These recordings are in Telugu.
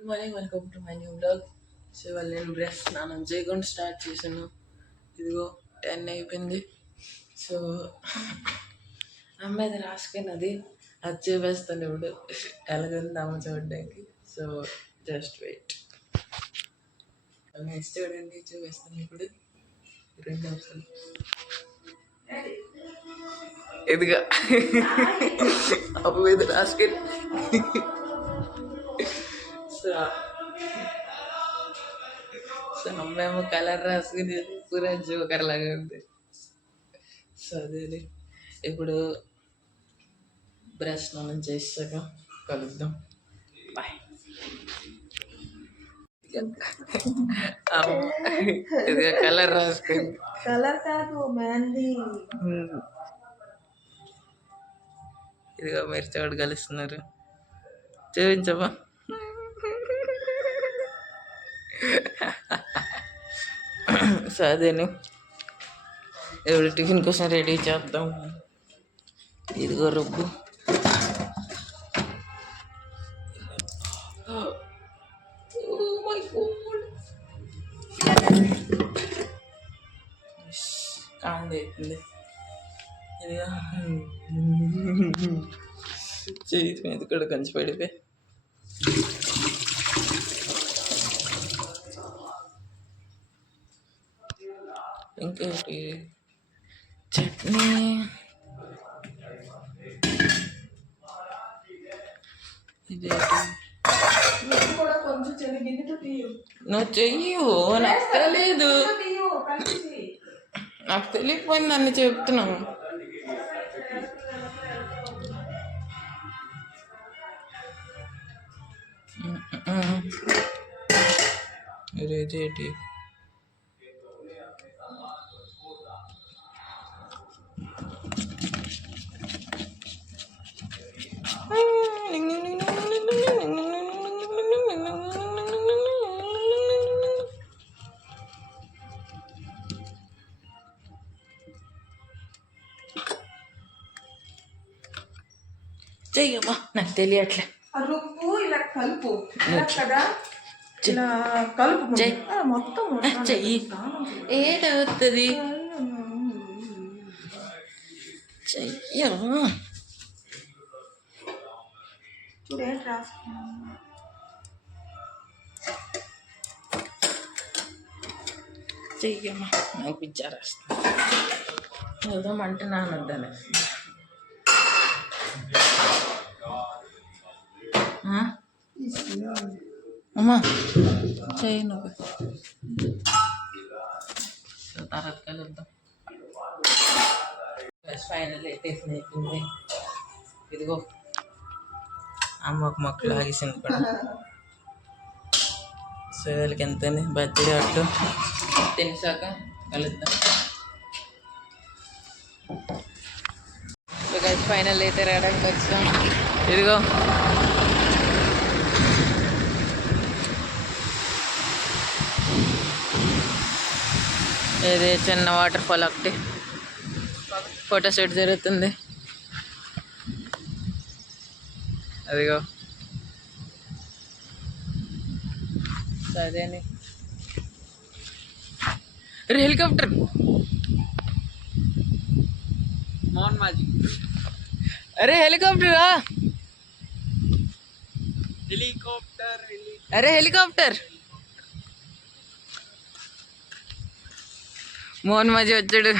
Good morning, welcome to my new blog. So ఇవాళ నేను బ్రష్ స్నానం చేయకుండా స్టార్ట్ చేశాను. ఇదిగో 10 అయిపోయింది. సో అమ్మాయి రాసుకున్నది అది చూపిస్తాను ఇప్పుడు ఎలాగొందాము చూడడానికి. సో జస్ట్ వెయిట్, నెక్స్ట్ చూడండి చూపిస్తాను ఇప్పుడు 2 నిమిషాలు. ఇదిగా అప్పుడు మీద రాసుకొని సో అమ్మేమో కలర్ రాసుకుని పూరా జోకర్ లాగా ఉంది. సో అదే ఇప్పుడు బ్రష్ స్నానం చేసాక కలుద్దాం. బాయ్. ఇదిగా కలర్ రాసుకుంది. కలర్ కాదు, మెహందీ. ఇదిగో మీరు చోటు కలుస్తున్నారు, చూపించమ్మా. సో అదేను ఇప్పుడు టిఫిన్ కోసం రెడీ చేద్దాం. ఇదిగో రుబ్బు. కాండి అవుతుంది. ఇదిగా చేతి మీద కూడా కంచి పడిపోయి ఇంకేంటి చట్నీ. నువ్వు చెయ్యు, నాకు తెలియదు. నాకు తెలియకపోయింది అన్ని చెప్తున్నావు. ఇదేంటి చెయ్యమ్మా, నాకు తెలియట్లే. రుబ్బు ఇలా కలుపు కదా, ఇలా కలుపు మొత్తం చెయ్యి. ఏదవుతుంది చెయ్యమ్మా. చెయ్యమ్మా, నాకు పిచ్చారేస్తా. వెళ్దామంటే నాన్నొద్దానే. అమ్మా చెయ్యి నువ్వు. తర్వాత కలుద్దాం. ఫైనల్ టిఫిన్ అయిపోయింది. ఇదిగో అమ్మకు మొక్కలు ఆగేసింది కూడా. సో వీళ్ళకి ఎంతని బర్త్డే అట్టు తినేసాక కలుద్దాం. ఫైనల్ అయితే రావడానికి వచ్చాం. ఇదిగో ఇది చిన్న వాటర్ ఫాల్ ఒకటి ఫోటో షూట్ జరుగుతుంది. అదిగో సరేని హెలికాప్టర్ అరే హెలికాప్టర్ అరే హెలికాప్టర్ మోహన్ మాజీ వచ్చాడు.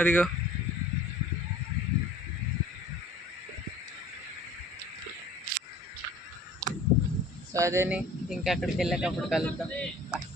అదిగో సో అదేని ఇంకా అక్కడికి వెళ్ళేటప్పుడు కలుద్దాం. బాయ్.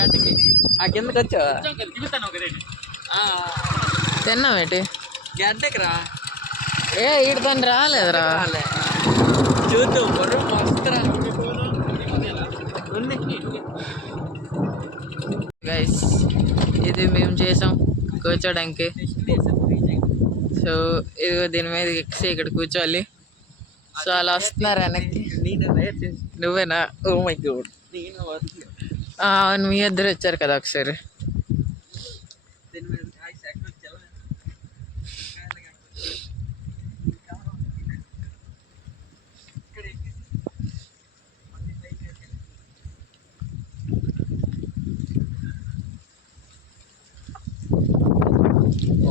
గంటకి ఆ కిందకి వచ్చావా తిన్నామేటి గంటకి రా ఏ ఈడతాను రాలేదురా చూద్దాం బరువు వస్తారా గైస్ ఇది మేము చేసాం కూర్చోడానికి. సో ఇదిగో దీని మీద ఎక్కి ఇక్కడ కూర్చోవాలి. సో అలా వస్తున్నారు వెనక్కి. నువ్వేనా? Oh my god. అవును, మీ ఇద్దరు వచ్చారు కదా ఒకసారి.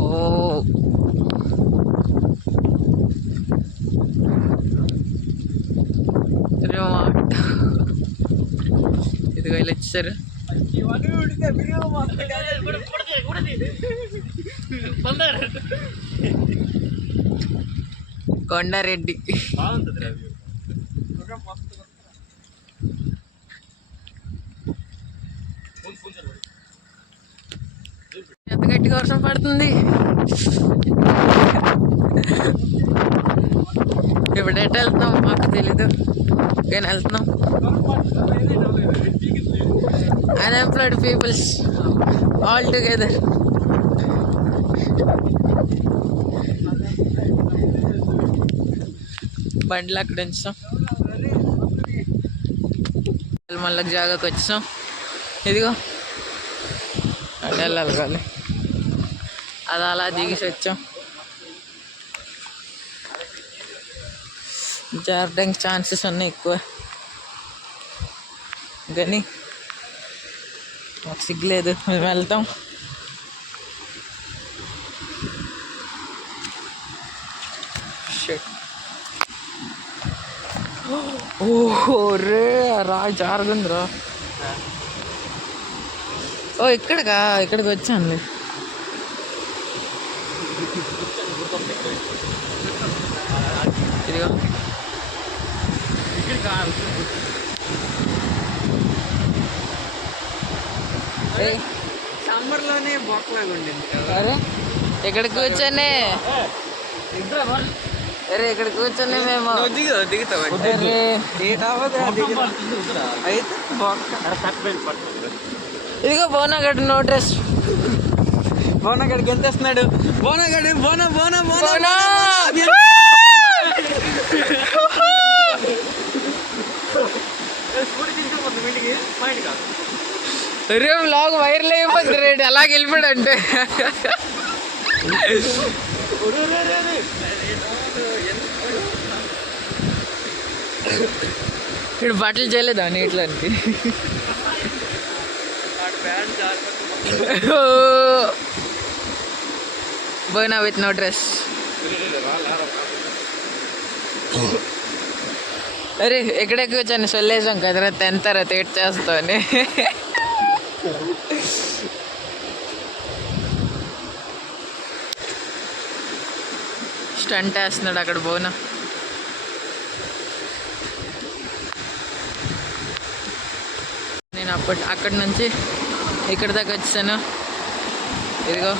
ఓ ఇదిగో ఇలా వచ్చారు. కొండారెడ్డి ఎంత గట్టిగా వర్షం పడుతుంది. ఇప్పుడు ఎటు వెళ్తున్నాం మాకు తెలీదు, కానీ వెళ్తున్నాం. Unemployed peoples all together. బండ్లు అక్కడ ఉంచాం, మళ్ళీ జాగాకి వచ్చాం. ఇదిగో అటు వెళ్ళాలి కానీ అది అలా దిగేసి వచ్చాం. జారడానికి ఛాన్సెస్ ఉన్నాయి ఎక్కువ, కానీ మాకు సిగ్గులేదు, మేము వెళ్తాం. ఓహో రే రాయి జారుగుందిరా. ఓ ఇక్కడికి వచ్చాను. ఇదిగో సమ్మర్లోనే బొక్కలాగా ఉండింది. అరే ఇక్కడ కూర్చొని ఇక్కడ కూర్చొని మేము ఇదిగో బోనాగడ్ నో డ్రెస్. బోనగడికి ఎంత వేస్తున్నాడు? బోనగడి బోన బోన బోన రే లాగ్ వైరల్ అయిపోతుంది రేటు అలాగే వెళ్ళిపోయాడు అంటే. ఇక్కడ బట్టలు చేయలేదా నీటిలోనికి? బోనా విత్ నో డ్రెస్. అరే ఎక్కడెక్కడ వచ్చాను సొల్లేసాం కదరా, తెంతారా తేట్ చేస్తామని. స్టంట్ వేస్తున్నాడు అక్కడ బోనా. నేను అక్కడి నుంచి ఇక్కడ దాకా వచ్చాను. ఇదిగో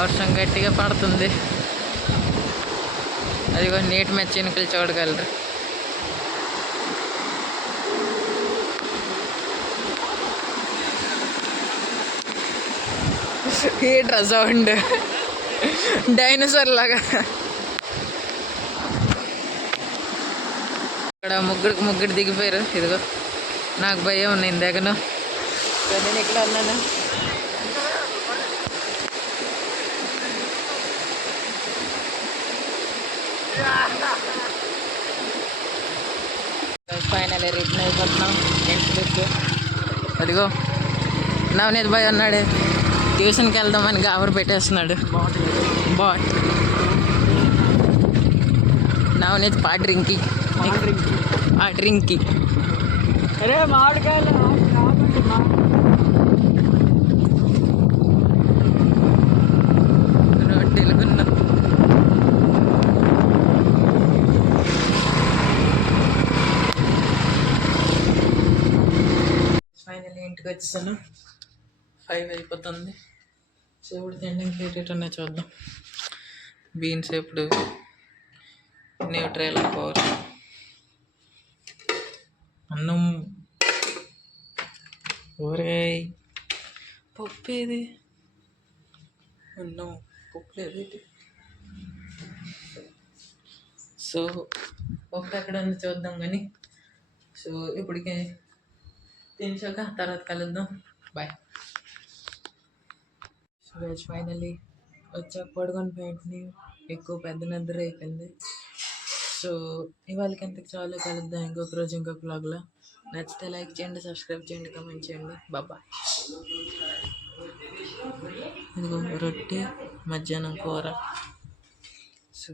వర్షం గట్టిగా పడుతుంది. అదిగో నీటి మీద చినుకలు చూడగలరు. ఏంట్రా సౌండ్? డైనోసార్ లాగా. ఇక్కడ ముగ్గురు దిగిపోయారు. ఇదిగో నాకు భయం ఉంది ఇందాకను, నేను ఇక్కడ అన్నాను. ఫైనల్ రిటర్న్ అయిపోతున్నాం ఇంటికి. అదిగో నవనీత్ బాయ్ ఉన్నాడు, ట్యూషన్కి వెళ్దామని గాబరు పెట్టేస్తున్నాడు. బాయ్ నవనీత్ డ్రింక్కి అరే మామిడికాయలు రొట్టెలుగున్నా ఇంటికి వచ్చేసాను. 5 అయిపోతుంది. సో ఇప్పుడు తినడానికి ఏటేటన్నా చూద్దాం. బీన్స్ ఇప్పుడు న్యూట్రల్ కూర, అన్నం, ఊరగాయ, పప్పు ఏది, అన్నం, పప్పు లేదు. సో పప్పు ఎక్కడ ఉంది చూద్దాం కానీ. సో ఇప్పటికే తినేసాక తర్వాత కలుద్దాం. బాయ్. సో గైస్ ఫైనల్లీ వచ్చాక పడుకొని వెంటనే ఎక్కువ పెద్ద నిద్ర అయిపోయింది. సో ఇవాళకి ఎంతకు చాలా కలుద్దాం ఇంకొక రోజు ఇంకొక వ్లాగ్లో. నచ్చితే లైక్ చేయండి, సబ్స్క్రైబ్ చేయండి, కామెంట్ చేయండి. బాయ్. ఇదిగో రొట్టె, మధ్యాహ్నం కూర. సో